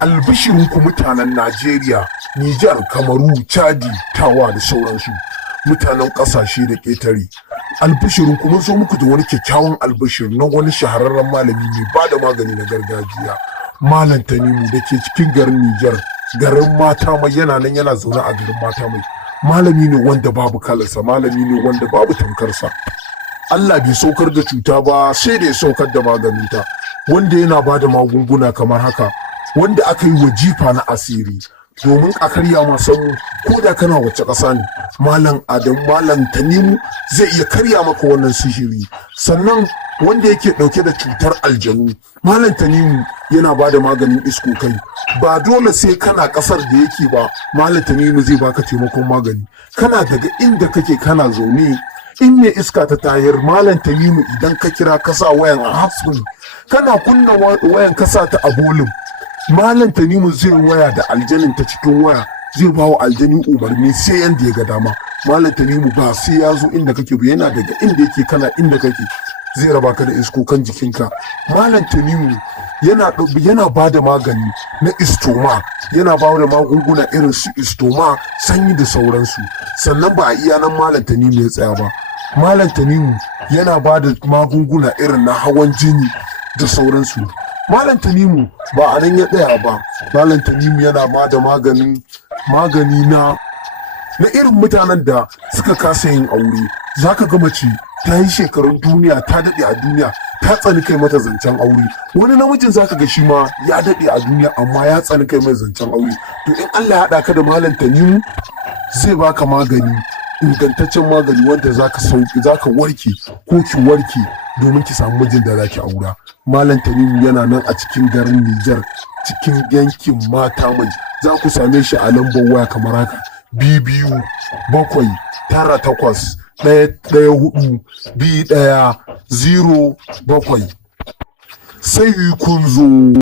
Albishirinku mutanen Najeriya, Nijar, Kamaru, Chadi, Tawa da sauransu, mutanen ƙasashe da ƙetare. Albishirinku mun zo muku da wani kyakkyawan albishir na wani shahararren malami mai ba da magani na gargajiya. Malam Tanimu da ke cikin garin Nijar, garin Mata Mai yana nan yana zaune a garin Mata Mai. Malami ne wanda babu kalarsa, malami ne wanda babu tamkarsa. Allah bai saukar da cuta ba sai da ya saukar da maganinta, wanda yana ba da magunguna kamar haka, wanda aka yi wa jifa na asiri domin a karya masan ko da kana wacce ƙasa ne. Malam Tanimu zai iya karya maka wannan sihiri. Sannan wanda yake ɗauke da cutar aljanu, Malam Tanimu yana ba da maganin iskokai. Ba dole sai kana ƙasar da yake ba, Malam Tanimu zai baka taimakon magani. Kana daga inda kake kana zaune, in me iska ta tayar, Malam Tanimu idan ka kira kasa wayan a hotspot, kana kunna wayan kasa ta a volume, Malam Tanimu zai waya da aljanin ta cikin waya, zai ba wa aljani umarni sai yanda ya ga dama. Malam Tanimu ba sai ya zo inda kake ba, yana daga inda yake kana inda kake, zai raba ka da iskokan jikinka. Malam Tanimu yana ba da magani na istoma, yana ba da magunguna irin su istoma, sanyi da sauransu. Sannan ba a iya nan Malam Tanimu ya tsaya ba, Malam Tanimu yana ba da magunguna irin na hawan jini da sauransu. Malam Tanimu ba a nan ya tsaya ba, Malam Tanimu yana ba da magani na irin mutanen da suka kasa yin aure. Za ka ga mace ta yi shekarun duniya, ta daɗe a duniya, ta tsani kai mata zancen aure. Wani namijin za ka ga shi ma ya daɗe a duniya amma ya tsani kai mai zancen aure. To in Allah ya haɗa ka da Malam Tanimu, zai baka magani, ingantaccen magani wanda za ka warke ko ki warke domin ki samu mijin da za ki aura. Malam Tanimu yana nan a cikin garin Nijar, cikin yankin Mata Mai. Za ku same shi a lambar waya kamar haka: 22 7 8 1 4 2 1 0 7. Sai kun zo.